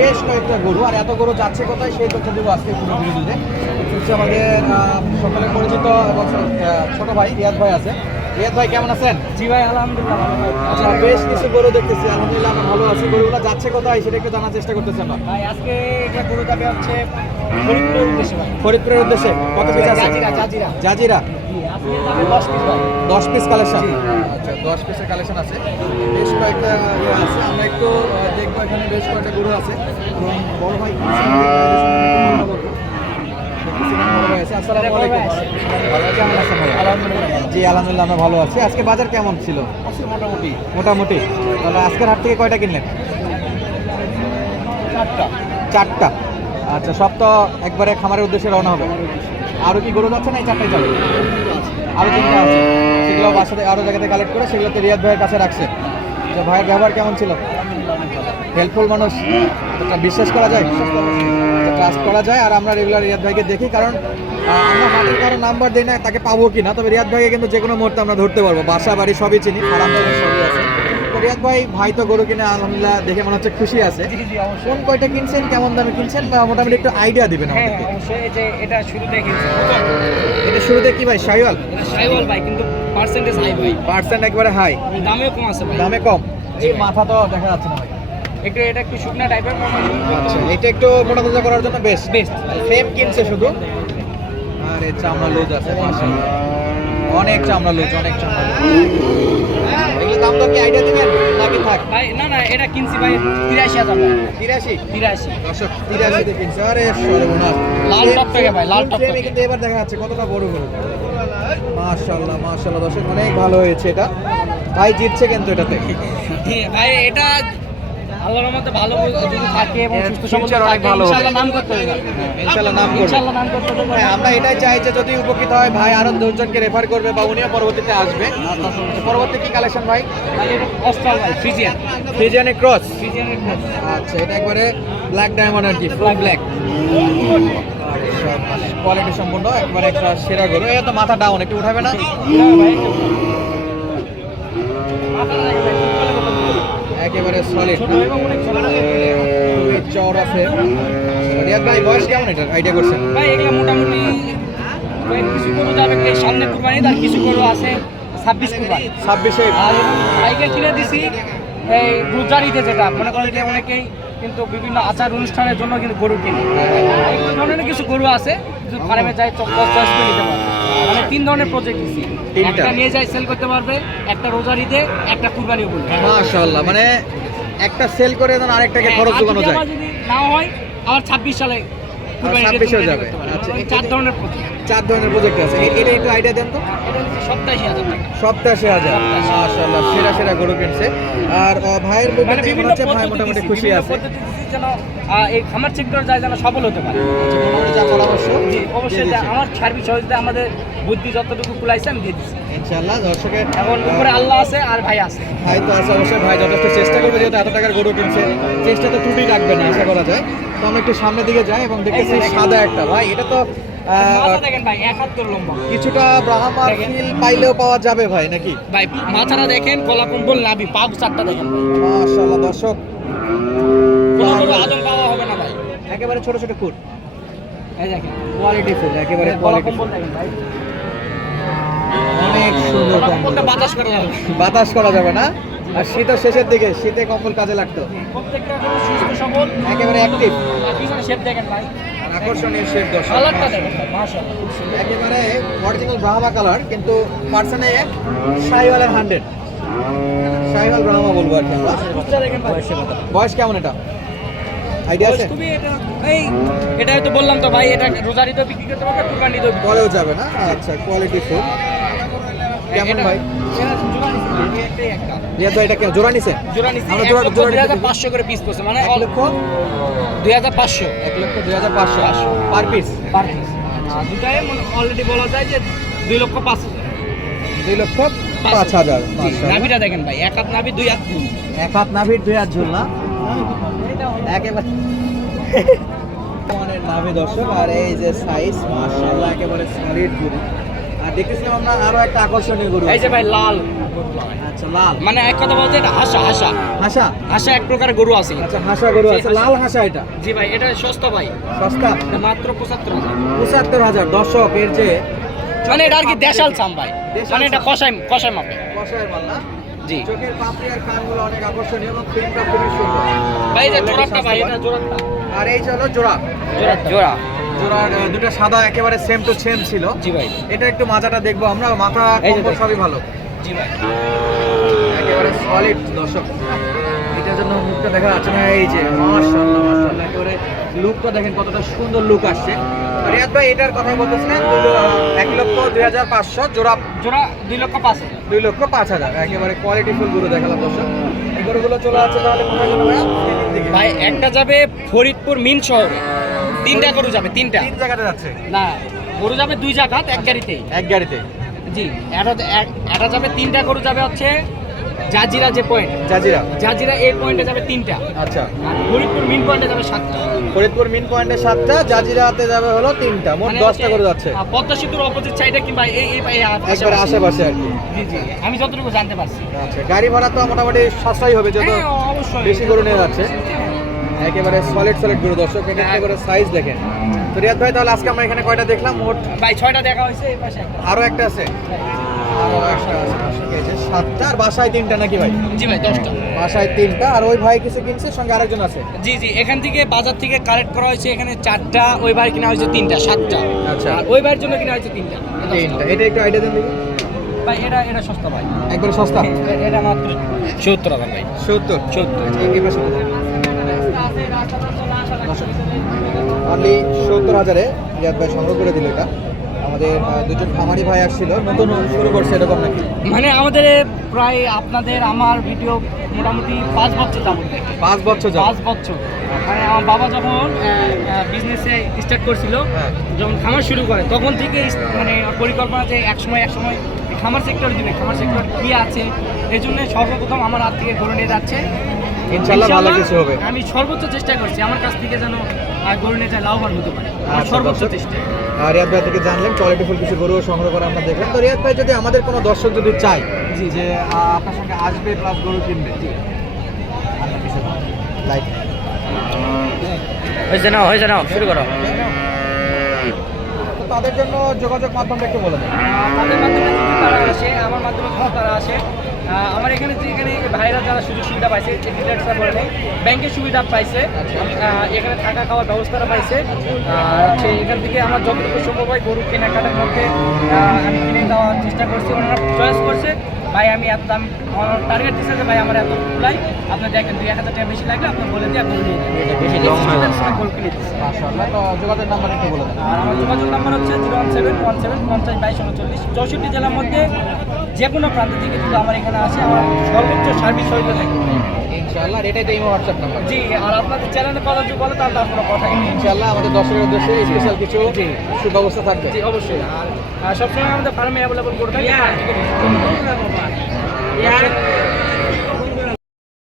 বেশ কয়েকটা গরু আর এত গরু যাচ্ছে কোথায় সেই তথ্য দেবো আজকে পুরো ভিডিওতে আমাদের সকলে পরিচিত এবং ছোট ভাই ইয়াদ ভাই আছে রিয়াদ ভাই কেমন আছেন জি ভাই আলহামদুলিল্লাহ আচ্ছা বেশ কিছু গরু দেখতেছি আলহামদুলিল্লাহ আমরা ভালো আছি গরুগুলো যাচ্ছে কোথায় সেটা একটু জানার চেষ্টা করতেছি আমরা ভাই আজকে এটা গরু যাবে হচ্ছে ফরিদপুরের উদ্দেশ্যে কত পিস আছে জাজিরা জাজিরা দশ পিস কালেকশন আচ্ছা দশ পিসের কালেকশন আছে বেশ কয়েকটা ইয়ে আছে আমরা একটু দেখবো এখানে বেশ কয়েকটা গরু আছে বড় ভাই জি আলহামদুলিল্লাহ আমরা ভালো আছি আজকে বাজার কেমন ছিল মোটামুটি মোটামুটি তাহলে আজকের হাট থেকে কয়টা কিনলেন চারটা চারটা আচ্ছা সব তো একবারে খামারের উদ্দেশ্যে রওনা হবে আরও কি গরু যাচ্ছে না এই চারটাই যাবে আরও তিনটা আছে সেগুলো বাসাতে আরও জায়গাতে কালেক্ট করে সেগুলোতে রিয়াদ ভাইয়ের কাছে রাখছে তো আচ্ছা, ভাইয়ের ব্যবহার কেমন ছিল হেল্পফুল মানুষ আচ্ছা, বিশ্বাস করা যায় কাজ করা যায় আর আমরা রেগুলার রিয়াদ ভাইকে দেখি কারণ আমরা মাঠের কারো নাম্বার দিই না তাকে পাবো কি না তবে রিয়াদ ভাইকে কিন্তু যে কোনো মুহূর্তে আমরা ধরতে পারবো বাসা বাড়ি সবই চিনি আরাম সবই আছে রিয়াদ ভাই ভাই তো গরু কিনে আলহামদুলিল্লাহ দেখে মনে হচ্ছে খুশি আছে কোন কয়টা কিনছেন কেমন দামে কিনছেন বা মোটামুটি একটু আইডিয়া দিবেন হ্যাঁ, যে এটা শুরুতে কিনছেন এটা শুরুতে কি ভাই শাইওয়াল শাইওয়াল ভাই কিন্তু পার্সেন্টেজ হাই ভাই পার্সেন্ট একবারে হাই দামে কম আছে দামে কম এই মাথা তো দেখা যাচ্ছে না ভাই একটু এটা একটু শুকনা টাইপের আচ্ছা এটা একটু মোটা তাজা করার জন্য বেস্ট বেস্ট ফ্রেম কিনছে শুধু আর এই চামড়া লুজ আছে মাশাআল্লাহ অনেক চামড়া লুজ অনেক চামড়া লুজ দাম তো কি আইডিয়া দিবেন নাকি থাক ভাই না না এটা কিনছি ভাই 83000 টাকা 83 83 দর্শক 83 তে কিনছে আরে সর্বনাশ লাল টপটকে ভাই লাল টপটকে কিন্তু এবার দেখা যাচ্ছে কতটা বড় বড় মাশাআল্লাহ মাশাআল্লাহ দর্শক অনেক ভালো হয়েছে এটা ভাই জিতছে কিন্তু এটাতে ভাই এটা আল্লাহর রহমতে ভালো যদি থাকে এবং সুস্থ সবল থাকে ইনশাআল্লাহ নাম করতে হবে হ্যাঁ, হ্যাঁ, ইনশাআল্লাহ নাম করবে ইনশাআল্লাহ নাম করতে হবে হ্যাঁ, আমরা এটাই চাই যে যদি উপকৃত হয় ভাই আরো দশজনকে রেফার করবে বা উনিও পরবর্তীতে আসবে পরবর্তী কি কালেকশন ভাই অস্ট্রাল ভাই ফিজিয়ান ফ্রিজিয়ানের ক্রস ফ্রিজিয়ানের আচ্ছা এটা একবারে ব্ল্যাক ডায়মন্ড আর কি ফুল ব্ল্যাক কোয়ালিটি সম্পূর্ণ একবারে একটা সেরা গরু এটা তো মাথা ডাউন একটু উঠাবে না ভাই আচ্ছা। একেবারে সলিড চর আছে রিয়াদ ভাই বয়স কেমন আইডিয়া করছেন ভাই এগুলো মোটামুটি কিছু যাবে সামনে তার কিছু আছে ছাব্বিশ কুরবানি ছাব্বিশে আর বাইকে কিনে দিছি এই গুজারিতে যেটা মনে করেন অনেকেই কিন্তু বিভিন্ন আচার অনুষ্ঠানের জন্য কিন্তু গরু কিনি এই ধরনের কিছু গরু আছে ফার্মে যায় চয়েস করে নিতে পারবে মানে তিন ধরনের প্রজেক্ট দিছি একটা নিয়ে যায় সেল করতে পারবে একটা রোজার ঈদে একটা কুরবানি উপলক্ষে মাশাআল্লাহ মানে একটা সেল করে দেন আরেকটাকে হ্যাঁ, খরচ যোগানো যায় যদি না হয় আবার 26 সালে কুরবানি যাবে আচ্ছা চার ধরনের প্রজেক্ট চার ধরনের প্রজেক্ট আছে এটা একটু আইডিয়া দেন তো সপ্তাহে হাজার মাশাআল্লাহ সেরা সেরা গরু কিনছে আর ভাইয়ের মুখে মানে হচ্ছে ভাই মোটামুটি খুশি আছে যেন এই যেন সফল হতে পারে অবশ্যই আমার আমাদের বুদ্ধি যতটুকু দর্শকের উপরে আল্লাহ আছে আর ভাই ভাই তো চেষ্টা করবে যেহেতু এত টাকার গরু কিনছে চেষ্টা তো ত্রুটি রাখবে না আশা করা যায় তো আমি একটু সামনের দিকে যাই এবং দেখতেছি সাদা একটা ভাই এটা তো কিছুটা ব্রাহ্মার ফিল পাইলেও পাওয়া যাবে ভাই নাকি ভাই মাথাটা দেখেন কলা কম্বল নাবি চারটা দেখেন মাশাআল্লাহ দর্শক আদম পাওয়া হবে না ভাই একেবারে ছোট ছোট কুট এই দেখেন কোয়ালিটি ফুল একেবারে হ্যাঁ, বাতাস করা যাবে না আর শীতের শেষের দিকে শীতে কম্বল কাজে লাগতো একেবারে অ্যাক্টিভ দেখেন ভাই আকর্ষণীয় শেড দর্শক অরিজিনাল ব্রাহ্মা কালার কিন্তু পার্সনে শাহিওয়ালের হান্ড্রেড শাহিওয়াল ব্রাহ্মা বলবো আর কি বয়স কেমন এটা আইডিয়া এটা হয়তো বললাম তো ভাই এটা রোজারিতেও বিক্রি করতে পারবে কুরবানিতেও করেও যাবে না আচ্ছা কোয়ালিটি ফুড কেমন করে পিস পড়ছে মানে 1 লক্ষ 2500 1 লক্ষ 2500 per piece per piece already বলা যায় যে 2 লক্ষ 5 2 লক্ষ পাঁচ হাজার নাভিটা দেখেন ভাই এক হাত নাভি দুই হাত ঝুল এক হাত নাভির দুই হাত ঝুল না একেবারে দর্শক আর এই যে সাইজ মার্শাল্লাহ একেবারে আর দেখেছিলাম আমরা আরো একটা আকর্ষণীয় গরু এই যে ভাই লাল আচ্ছা লাল মানে এক কথা বলতে এটা হাসা হাসা হাসা হাসা এক প্রকার গরু আছে আচ্ছা হাসা গরু আছে লাল হাসা এটা জি ভাই এটা সস্তা ভাই সস্তা মাত্র পঁচাত্তর হাজার পঁচাত্তর হাজার দর্শক এর যে মানে এটা আর কি দেশাল চাম ভাই মানে এটা কষাই কষাই মাপে কষাই মাল না জি চোখের পাপড়ি আর কানগুলো অনেক আকর্ষণীয় এবং ফ্রেমটা খুবই সুন্দর ভাই যে জোড়াটা ভাই এটা জোড়াটা আর এই হলো জোড়া জোড়া জোড়া দুটো সাদা একেবারে সেম টু সেম ছিল জি ভাই এটা একটু মাথাটা দেখবো আমরা মাথা কম্বল সবই ভালো জি ভাই একেবারে সলিড দর্শক এটার জন্য মুখটা দেখা যাচ্ছে না এই যে মাশাআল্লাহ মাশাআল্লাহ একেবারে লুকটা দেখেন কতটা সুন্দর লুক আসছে রিয়াদ ভাই এটার কথা বলতেছিলেন এক লক্ষ দুই হাজার পাঁচশো জোড়া জোড়া দুই লক্ষ পাঁচ দুই লক্ষ পাঁচ হাজার একেবারে কোয়ালিটি ফুল গরু দেখালাম দর্শক এই গরুগুলো চলে আছে তাহলে কোথায় যাবে ভাই একটা যাবে ফরিদপুর মিন শহরে তিনটা গরু যাবে তিনটা তিন জায়গাতে যাচ্ছে না গরু যাবে দুই জায়গা এক আচ্ছা, গাড়িতে এক গাড়িতে জি এটা এটা যাবে তিনটা গরু যাবে হচ্ছে জাজিরা যে পয়েন্ট জাজিরা জাজিরা এই পয়েন্টে যাবে তিনটা আচ্ছা ফরিদপুর মিন পয়েন্টে যাবে সাতটা ফরিদপুর মিন পয়েন্টে সাতটা জাজিরাতে যাবে হলো তিনটা মোট মানে দশটা করে যাচ্ছে পদ্মা সেতুর অপোজিট সাইডে কিংবা এই এই আশেপাশে আর কি জি জি আমি যতটুকু জানতে পারছি আচ্ছা গাড়ি ভাড়া তো মোটামুটি সাশ্রয়ী হবে যত হ্যাঁ, বেশি করে নিয়ে যাচ্ছে একেবারে সলিড সলিড গুলো দর্শক একেবারে হ্যাঁ। সাইজ দেখেন তো রিয়াদ ভাই তাহলে আজকে আমরা এখানে কয়টা দেখলাম মোট ভাই ছয়টা দেখা হয়েছে এই পাশে একটা আরও একটা আছে আরও একটা আছে সাতটা আর বাসায় তিনটা নাকি ভাই জি ভাই দশটা বাসায় তিনটা আর ওই ভাই কিছু কিনছে সঙ্গে আরেকজন আছে জি জি এখান থেকে বাজার থেকে কালেক্ট করা হয়েছে এখানে চারটা ওই ভাই কিনা হয়েছে তিনটা সাতটা আচ্ছা ওই ভাইয়ের জন্য কিনা হয়েছে তিনটা তিনটা এটা একটু আইডিয়া দেন ভাই এটা এটা সস্তা ভাই একবার সস্তা এটা মাত্র সত্তর হাজার ভাই সত্তর সত্তর অনলি সত্তর হাজারে রিয়াদ ভাই সংগ্রহ করে দিল এটা আমাদের দুজন খামারি ভাই আসছিল নতুন শুরু করছে এরকম নাকি মানে আমাদের প্রায় আপনাদের আমার ভিডিও মোটামুটি পাঁচ বছর যাবো পাঁচ বছর পাঁচ বছর মানে আমার বাবা যখন বিজনেসে স্টার্ট করছিল হ্যাঁ। যখন খামার শুরু করে তখন থেকে মানে পরিকল্পনা যে এক সময় খামার সেক্টর দিবে খামার সেক্টর কী আছে এই জন্য সর্বপ্রথম আমার হাত থেকে ধরে নিয়ে যাচ্ছে ইনশাআল্লাহ ভালো কিছু হবে আমি সর্বোচ্চ চেষ্টা করছি আমার কাছ থেকে যেন গরু নেতা লাভবান হতে পারে আমার আচ্ছা, সর্বোচ্চ চেষ্টা আর রিয়াদ ভাই থেকে জানলেন কোয়ালিটিফুল কিছু গরু সংগ্রহ করে আমরা দেখলাম তো রিয়াদ ভাই যদি আমাদের কোনো দর্শক যদি চায় জি যে আপনার সঙ্গে আসবে প্লাস গরু কিনবে লাইক হয়েছে না হয়েছে না শুরু করো তাদের জন্য যোগাযোগ মাধ্যমটা একটু বলে দেন তাদের মাধ্যমে তারা আসে আমার মাধ্যমে তারা আসে আমার এখানে যে এখানে ভাইরা যারা সুযোগ সুবিধা পাইছে ক্রিকেটার্সরা করে নেই ব্যাংকের সুবিধা পাইছে এখানে থাকা খাওয়ার ব্যবস্থাটা পাইছে আর হচ্ছে এখান থেকে আমার যতটুকু সম্ভব হয় গরু কেনাকাটার মধ্যে আমি কিনে দেওয়ার চেষ্টা করছি ওনারা চয়েস করছে ভাই আমি এত দাম আমার টার্গেট দিচ্ছে যে ভাই আমার এত ফুলাই আপনার দেখেন দুই হাজার টাকা বেশি লাগলে আপনার বলে দিয়ে আপনি যে কোনো প্রান্ত থেকে কিন্তু আমার এখানে আসে আমার সর্বোচ্চ সার্ভিস হইতে থাকে ইনশাআল্লাহ এটাই তো ইমো হোয়াটসঅ্যাপ নাম্বার জি আর আপনাদের চ্যানেলে কথা যদি বলে তার কোনো কথাই নেই ইনশাআল্লাহ আমাদের দর্শকের উদ্দেশ্যে স্পেশাল কিছু সুব্যবস্থা থাকবে জি অবশ্যই আর সবসময় আমাদের ফার্মে অ্যাভেলেবল করে থাকি